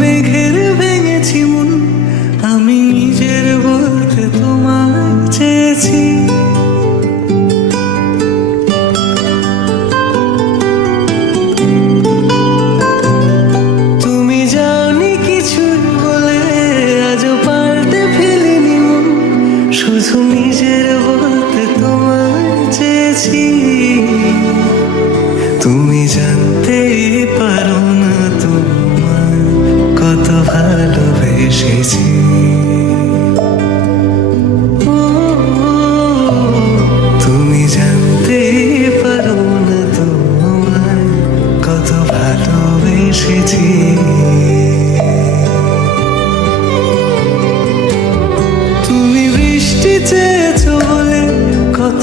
মেঘের ভেঙেছি মন, আমি নিজের বলতে তোমায় চেয়েছি। তুমি কিছু বলে মন, শুধু নিজের বলতে তোমায় চেয়েছি। তুমি জানতেই ভালোবেসেছি। তুমি জানতেই পারো না তোমার কত ভালোবেসেছি। তুমি বৃষ্টি চেয়েছো বলে কত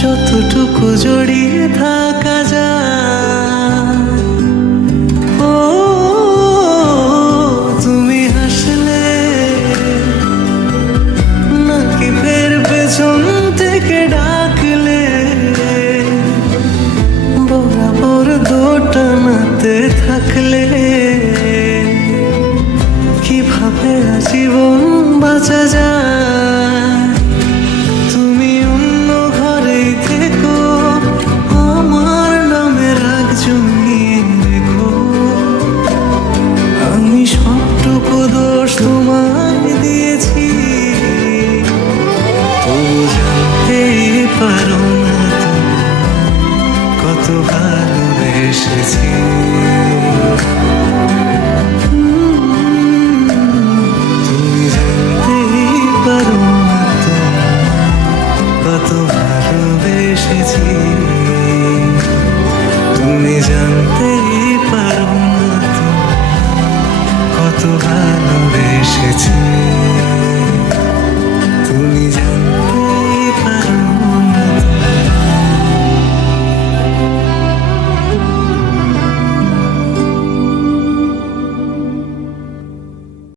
যতটুকু জড়িয়ে থাকা যায়। ও, তুমি হাসলে নাকি ফের পেছন থেকে ডাকলে? বরাবর দোটানাতে থাকলে কীভাবে আজীবন বাঁচা যায়? ভালোবেসেছি তুমি জানতেই জানতেই